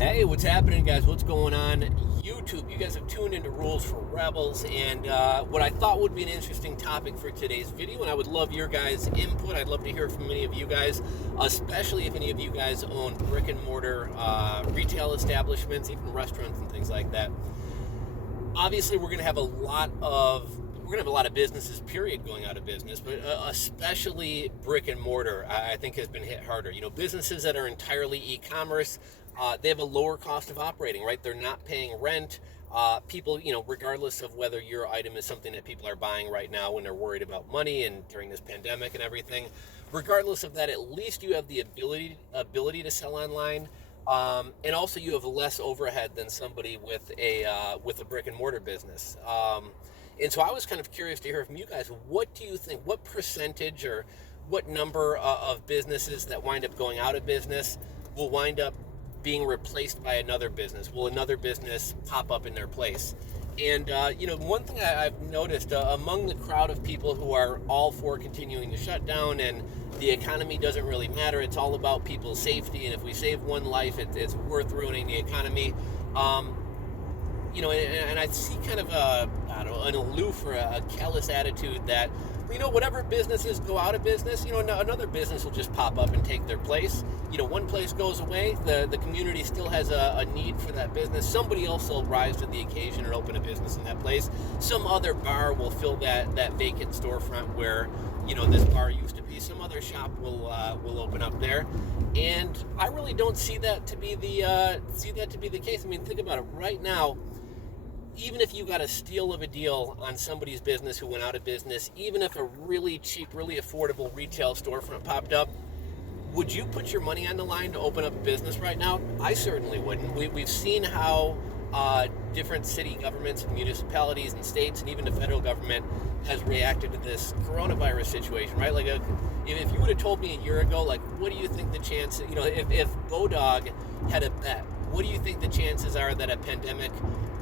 Hey, what's happening, guys? What's going on? YouTube, you guys have tuned into Rules for Rebels, and what I thought would be an interesting topic for today's video, and I would love your guys' input. I'd love to hear from many of you guys, especially if any of you guys own brick and mortar retail establishments, even restaurants and things like that. Obviously, we're going to have a lot of businesses, period, going out of business, but especially brick and mortar, I think, has been hit harder. You know, businesses that are entirely e-commerce, they have a lower cost of operating, right? They're not paying rent. People, regardless of whether your item is something that people are buying right now when they're worried about money and during this pandemic and everything, regardless of that, at least you have the ability to sell online. And also you have less overhead than somebody with a brick and mortar business. And so I was kind of curious to hear from you guys. What do you think? What percentage or what number of businesses that wind up going out of business will wind up being replaced by another business? Will another business pop up in their place? And, one thing I've noticed among the crowd of people who are all for continuing to shut down and the economy doesn't really matter, it's all about people's safety, and if we save one life, it's worth ruining the economy. And I see kind of an aloof or a callous attitude that, whatever businesses go out of business, another business will just pop up and take their place. One place goes away, the community still has a need for that business. Somebody else will rise to the occasion or open a business in that place. Some other bar will fill that vacant storefront where, this bar used to be. Some other shop will open up there. And I really don't see that to be the case. I mean, think about it right now. Even if you got a steal of a deal on somebody's business who went out of business, even if a really cheap, really affordable retail storefront popped up, would you put your money on the line to open up a business right now? I certainly wouldn't. We've seen how different city governments and municipalities and states and even the federal government has reacted to this coronavirus situation, right? Like, if you would have told me a year ago, like, what do you think the chances, if Bodog had a bet, what do you think the chances are that a pandemic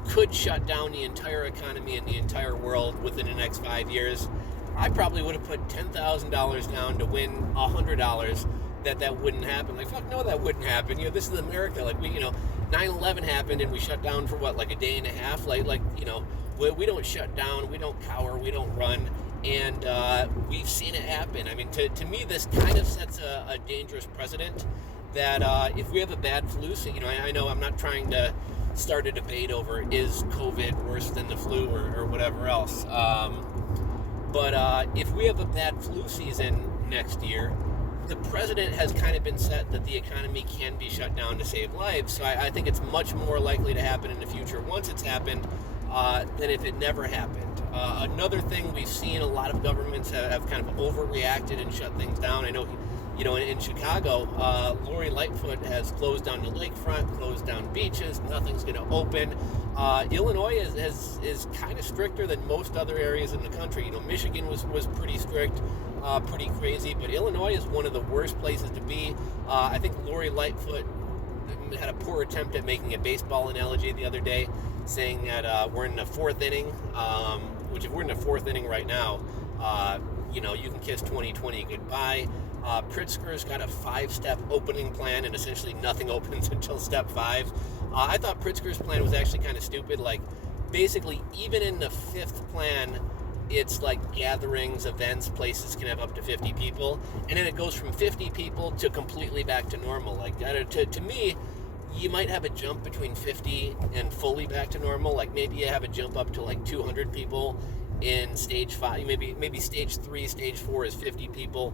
could shut down the entire economy in the entire world within the next 5 years? I probably would have put $10,000 down to win $100 that wouldn't happen. Like, fuck no, that wouldn't happen. This is America. Like, 9/11 happened and we shut down for what, like a day and a half? We don't shut down, we don't cower, we don't run. And we've seen it happen. I mean, to me, this kind of sets a dangerous precedent that if we have a bad flu season, I know I'm not trying to start a debate over is COVID worse than the flu or whatever else. But if we have a bad flu season next year, the president has kind of been set that the economy can be shut down to save lives. So I think it's much more likely to happen in the future once it's happened than if it never happened. Another thing we've seen, a lot of governments have kind of overreacted and shut things down. I know, in Chicago, Lori Lightfoot has closed down the lakefront, closed down beaches, nothing's going to open. Illinois is kind of stricter than most other areas in the country. Michigan was pretty strict, pretty crazy, but Illinois is one of the worst places to be. I think Lori Lightfoot had a poor attempt at making a baseball analogy the other day, saying that we're in the fourth inning, which if we're in the fourth inning right now, you can kiss 2020 goodbye. Pritzker's got a 5-step opening plan, and essentially nothing opens until step 5. I thought Pritzker's plan was actually kind of stupid. Like, basically, even in the 5th plan, it's like gatherings, events, places can have up to 50 people, and then it goes from 50 people to completely back to normal. Like, to me, you might have a jump between 50 and fully back to normal. Like, maybe you have a jump up to like 200 people in stage 5. Maybe stage 3, stage 4 is 50 people.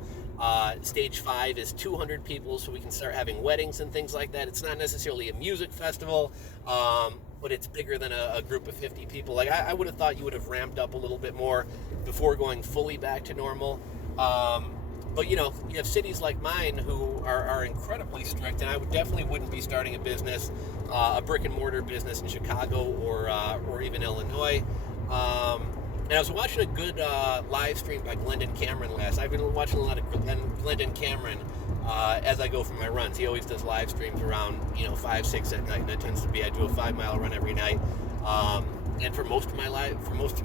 Stage 5 is 200 people, so we can start having weddings and things like that. It's not necessarily a music festival, but it's bigger than a group of 50 people. Like, I would have thought you would have ramped up a little bit more before going fully back to normal. But you have cities like mine who are incredibly strict, and I definitely wouldn't be starting a business, a brick and mortar business in Chicago or even Illinois. And I was watching a good live stream by Glendon Cameron last. I've been watching a lot of Glendon Cameron as I go for my runs. He always does live streams around 5, 6 at night, and that tends to be, I do a 5-mile run every night. And for most of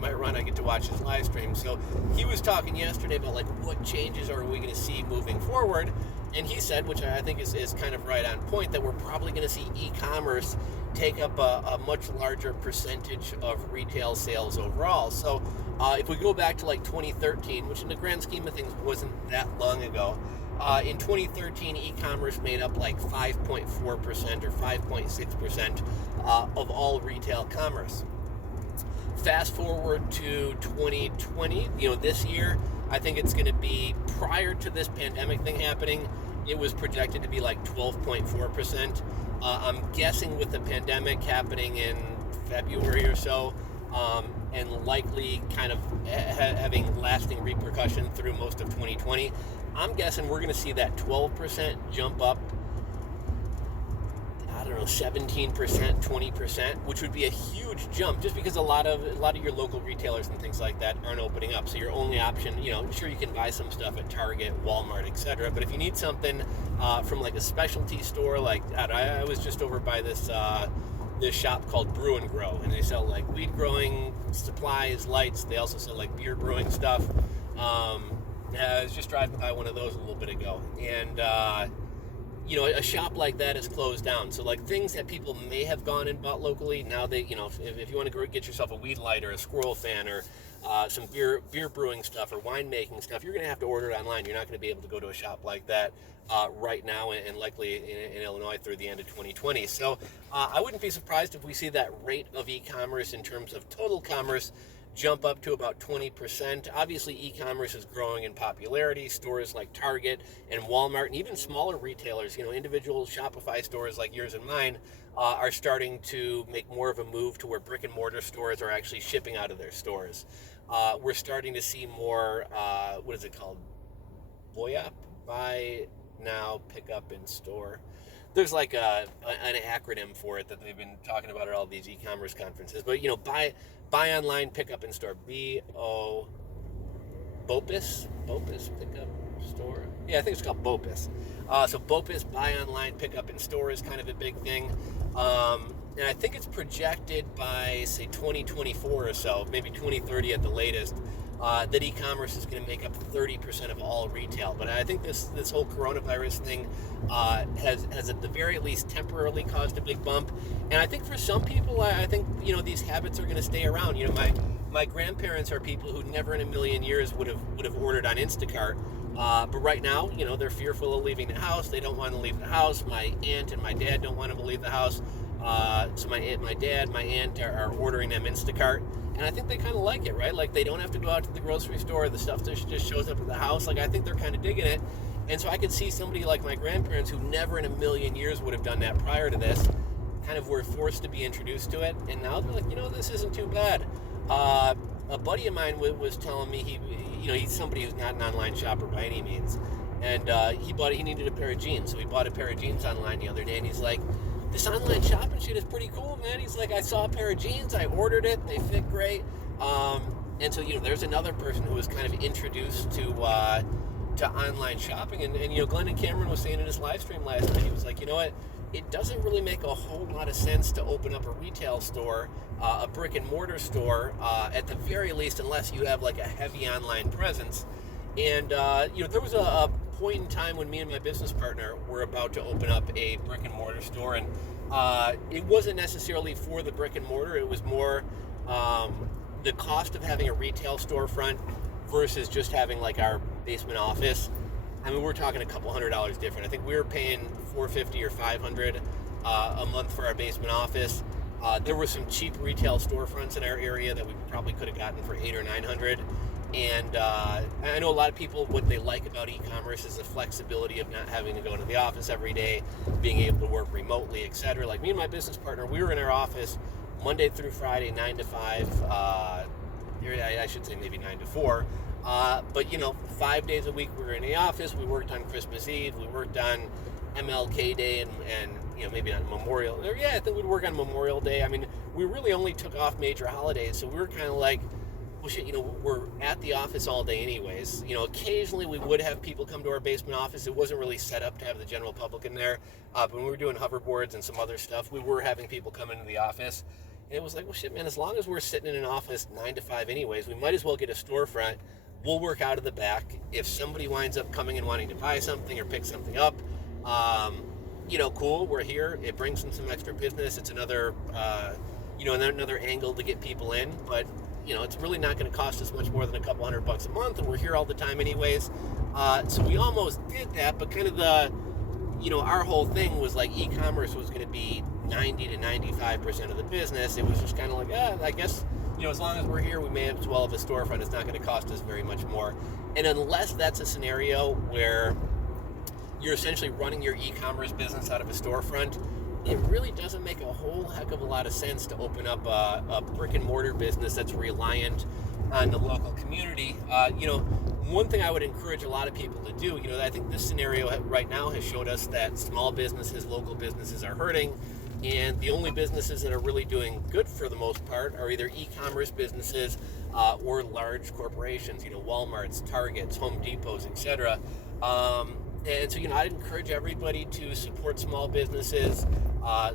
my run, I get to watch his live stream. So he was talking yesterday about like what changes are we going to see moving forward, and he said, which I think is kind of right on point, that we're probably going to see e-commerce take up a much larger percentage of retail sales overall. So if we go back to like 2013, which in the grand scheme of things wasn't that long ago, in 2013, e-commerce made up like 5.4% or 5.6% of all retail commerce. Fast forward to 2020, this year, I think it's going to be, prior to this pandemic thing happening, it was projected to be like 12.4%. I'm guessing with the pandemic happening in February or so, and likely kind of having lasting repercussion through most of 2020, I'm guessing we're going to see that 12% jump up, 17%, 20%, which would be a huge jump, just because a lot of your local retailers and things like that aren't opening up. So your only option, sure, you can buy some stuff at Target, Walmart, etc. But if you need something from like a specialty store, like I was just over by this shop called Brew and Grow, and they sell like weed growing supplies, lights. They also sell like beer brewing stuff. I was just driving by one of those a little bit ago, and a shop like that is closed down. So like things that people may have gone and bought locally, now they, if you want to go get yourself a weed lighter, a squirrel fan, or some beer brewing stuff or wine making stuff, you're going to have to order it online. You're not going to be able to go to a shop like that right now, and likely in Illinois through the end of 2020. So I wouldn't be surprised if we see that rate of e-commerce in terms of total commerce jump up to about 20%. Obviously, e-commerce is growing in popularity. Stores like Target and Walmart, and even smaller retailers, individual Shopify stores like yours and mine, are starting to make more of a move to where brick and mortar stores are actually shipping out of their stores. We're starting to see more, what is it called? BOYOP? Buy now, pick up in store. There's like an acronym for it that they've been talking about at all these e-commerce conferences. But, buy online, pick up in store. BOPIS pick up store. Yeah, I think it's called BOPIS. So BOPIS, buy online, pick up in store, is kind of a big thing. And I think it's projected by, say, 2024 or so, maybe 2030 at the latest, that e-commerce is going to make up 30% of all retail. But I think this whole coronavirus thing has at the very least temporarily caused a big bump. And I think for some people, I think these habits are going to stay around. My grandparents are people who never in a million years would have ordered on Instacart. But right now, they're fearful of leaving the house. They don't want to leave the house. My aunt and my dad don't want them to leave the house. So my dad, my aunt are ordering them Instacart. And I think they kind of like it, right? Like, they don't have to go out to the grocery store. The stuff just shows up at the house. Like, I think they're kind of digging it. And so I could see somebody like my grandparents, who never in a million years would have done that prior to this, kind of were forced to be introduced to it. And now they're like, this isn't too bad. A buddy of mine was telling me he's somebody who's not an online shopper by any means. And he needed a pair of jeans. So he bought a pair of jeans online the other day. And he's like, this online shopping shit is pretty cool, man. He's like, I saw a pair of jeans, I ordered it, they fit great. And so, there's another person who was kind of introduced to online shopping. And Glenn and Cameron was saying in his live stream last night, he was like, it doesn't really make a whole lot of sense to open up a retail store, a brick and mortar store, at the very least, unless you have like a heavy online presence. And, there was a point in time when me and my business partner were about to open up a brick and mortar store, and it wasn't necessarily for the brick and mortar. It was more the cost of having a retail storefront versus just having like our basement office. I mean, we're talking a couple $100 different. I think we were paying $450 or $500 a month for our basement office. There were some cheap retail storefronts in our area that we probably could have gotten for $800 or $900. And I know a lot of people, what they like about e-commerce is the flexibility of not having to go into the office every day, being able to work remotely, etc. Like me and my business partner, we were in our office Monday through Friday, 9 to 5. I should say maybe 9 to 4. But 5 days a week we were in the office. We worked on Christmas Eve. We worked on MLK Day and maybe not Memorial. I think we'd work on Memorial Day. I mean, we really only took off major holidays, so we were kind of like, well, shit, we're at the office all day anyways. Occasionally we would have people come to our basement office. It wasn't really set up to have the general public in there. But when we were doing hoverboards and some other stuff, we were having people come into the office. And it was like, well, shit, man, as long as we're sitting in an office 9 to 5 anyways, we might as well get a storefront. We'll work out of the back. If somebody winds up coming and wanting to buy something or pick something up, cool, we're here. It brings in some extra business. It's another, another angle to get people in. But, it's really not going to cost us much more than a couple $100 a month, and we're here all the time anyways. So we almost did that, but kind of our whole thing was like e-commerce was going to be 90 to 95% of the business. It was just kind of like, I guess, as long as we're here, we may as well have a storefront. It's not going to cost us very much more. And unless that's a scenario where you're essentially running your e-commerce business out of a storefront, it really doesn't make a whole heck of a lot of sense to open up a brick and mortar business that's reliant on the local community. One thing I would encourage a lot of people to do, I think this scenario right now has showed us that small businesses, local businesses are hurting, and the only businesses that are really doing good for the most part are either e-commerce businesses or large corporations, Walmarts, Targets, Home Depots, etc. And so, I'd encourage everybody to support small businesses,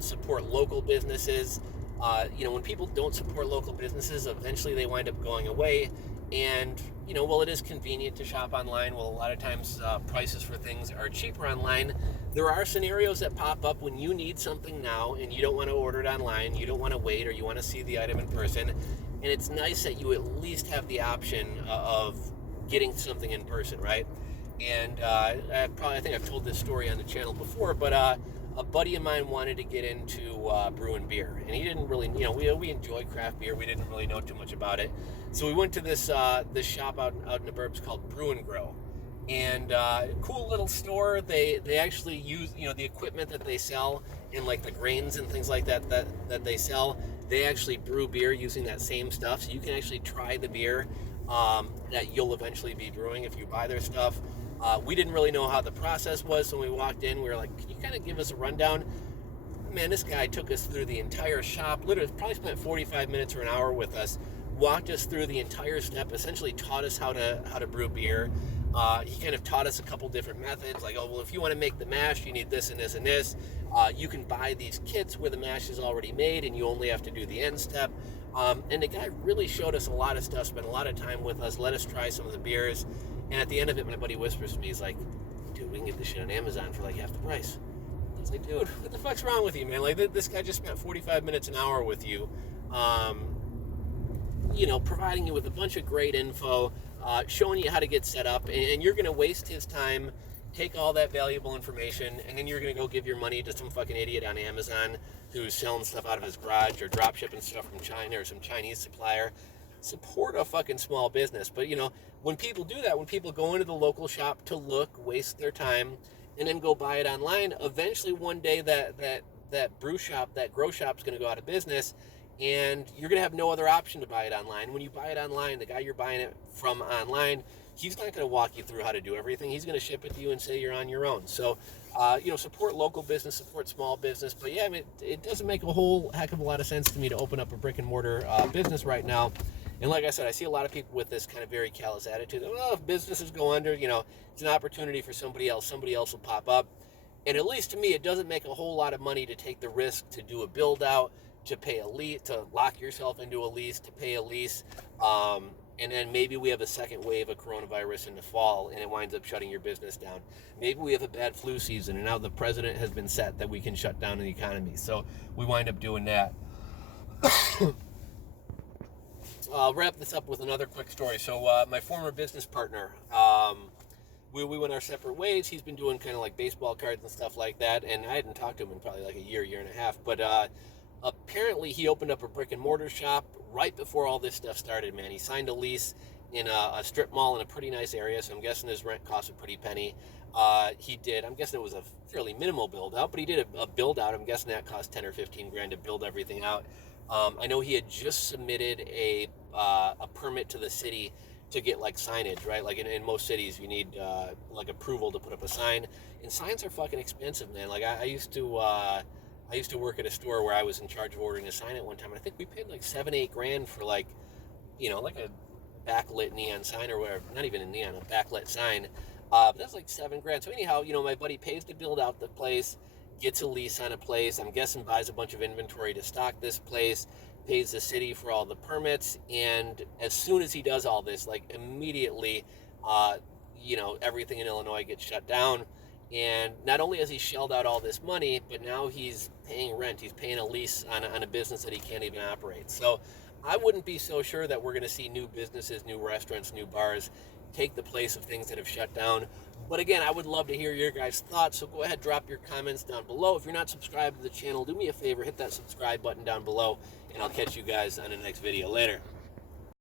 support local businesses. When people don't support local businesses, eventually they wind up going away. And, while it is convenient to shop online, well, a lot of times prices for things are cheaper online. There are scenarios that pop up when you need something now and you don't want to order it online, you don't want to wait, or you want to see the item in person. And it's nice that you at least have the option of getting something in person, right? And I think I've told this story on the channel before, but a buddy of mine wanted to get into brewing beer, and he didn't really, we enjoy craft beer. We didn't really know too much about it, so we went to this shop out in the burbs called Brew and Grow, and cool little store. They actually use the equipment that they sell and like the grains and things like that they sell. They actually brew beer using that same stuff, so you can actually try the beer that you'll eventually be brewing if you buy their stuff. We didn't really know how the process was, so when we walked in, we were like, can you kind of give us a rundown? Man, this guy took us through the entire shop, literally probably spent 45 minutes or an hour with us, walked us through the entire step, essentially taught us how to brew beer. He kind of taught us a couple different methods, like, if you want to make the mash, you need this and this and this. You can buy these kits where the mash is already made, and you only have to do the end step. And the guy really showed us a lot of stuff, spent a lot of time with us, let us try some of the beers. And at the end of it, my buddy whispers to me, he's like, dude, we can get this shit on Amazon for like half the price. I was like, dude, what the fuck's wrong with you, man? Like, this guy just spent 45 minutes an hour with you, providing you with a bunch of great info, showing you how to get set up, and you're going to waste his time, take all that valuable information, and then you're going to go give your money to some fucking idiot on Amazon who's selling stuff out of his garage or drop shipping stuff from China or some Chinese supplier. Support a fucking small business. But, when people do that, when people go into the local shop to look, waste their time, and then go buy it online, eventually one day that brew shop, that grow shop is going to go out of business, and you're going to have no other option to buy it online. When you buy it online, the guy you're buying it from online, he's not going to walk you through how to do everything. He's going to ship it to you and say you're on your own. So, support local business, support small business. But yeah, it doesn't make a whole heck of a lot of sense to me to open up a brick and mortar business right now. And like I said, I see a lot of people with this kind of very callous attitude. If businesses go under, it's an opportunity for somebody else. Somebody else will pop up. And at least to me, it doesn't make a whole lot of money to take the risk to do a build out, to pay a lease, to lock yourself into a lease, to pay a lease. And then maybe we have a second wave of coronavirus in the fall and it winds up shutting your business down. Maybe we have a bad flu season and now the president has been set that we can shut down the economy. So we wind up doing that. I'll wrap this up with another quick story. So my former business partner, we went our separate ways. He's been doing kind of like baseball cards and stuff like that. And I hadn't talked to him in probably like a year and a half. But apparently he opened up a brick and mortar shop right before all this stuff started, man. He signed a lease in a strip mall in a pretty nice area. So I'm guessing his rent cost a pretty penny. I'm guessing it was a fairly minimal build out, but he did a build out. I'm guessing that cost 10 or 15 grand to build everything out. I know he had just submitted a permit to the city to get like signage, right? Like in most cities, you need like approval to put up a sign, and signs are fucking expensive, man. Like I used to work at a store where I was in charge of ordering a sign at one time. And I think we paid like $7-8 grand for like a backlit neon sign or whatever. Not even a neon, a backlit sign. But that's like $7 grand. So anyhow, my buddy pays to build out the place. gets a lease on a place. I'm guessing buys a bunch of inventory to stock this place, pays the city for all the permits, and as soon as he does all this, like immediately, uh, everything in Illinois gets shut down. And not only has he shelled out all this money, but now he's paying rent. He's paying a lease on a business that he can't even operate. So I wouldn't be so sure that we're going to see new businesses, new restaurants, new bars take the place of things that have shut down. But again, I would love to hear your guys' thoughts. So go ahead, drop your comments down below. If you're not subscribed to the channel, do me a favor, hit that subscribe button down below, and I'll catch you guys on the next video. Later.